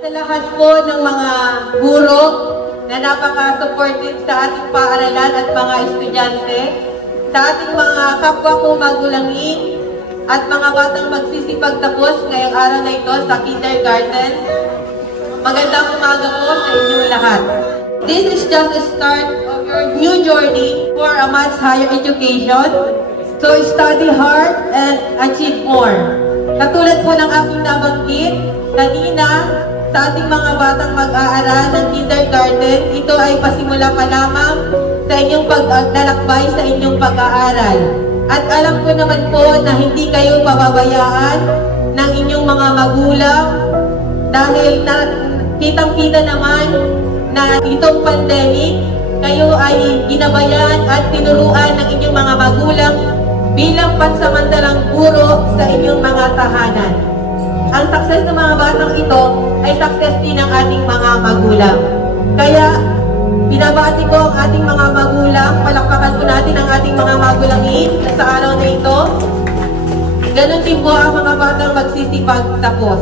Sa lahat po ng mga guro na napaka-supportive sa ating paaralan at mga estudyante, sa ating mga kapwa kong magulangin at mga batang magsisipagtapos ngayong araw na ito sa kindergarten, magandang umaga po sa inyong lahat. This is just the start of your new journey for a much higher education. So study hard and achieve more. Katulad po ng aking nabanggit kanina, sa ating mga batang mag-aaral ng kindergarten, ito ay pasimula pa lamang sa inyong paglalakbay sa inyong pag-aaral. At alam ko naman po na hindi kayo pababayaan ng inyong mga magulang dahil kitang-kita naman na itong pandemic, kayo ay ginabayan at tinuruan ng inyong mga magulang bilang pansamantalang guro sa inyong mga tahanan. Ang success ng mga batang ito ay success din ng ating mga magulang. Kaya, binabati ko ang ating mga magulang, palakpakan po natin ang ating mga magulangin sa araw na ito. Ganon din po ang mga batang magsisipag tapos.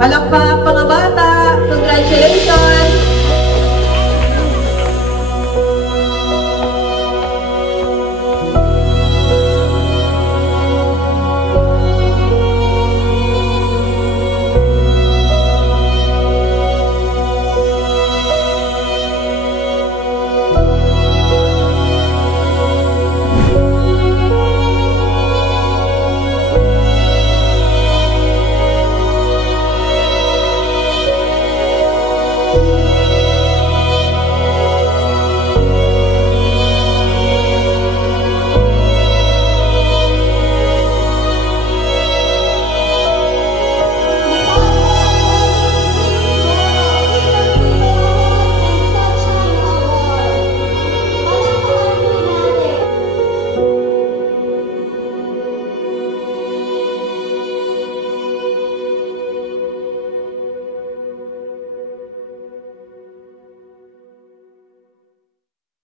Palakpak mga bata! Congratulations!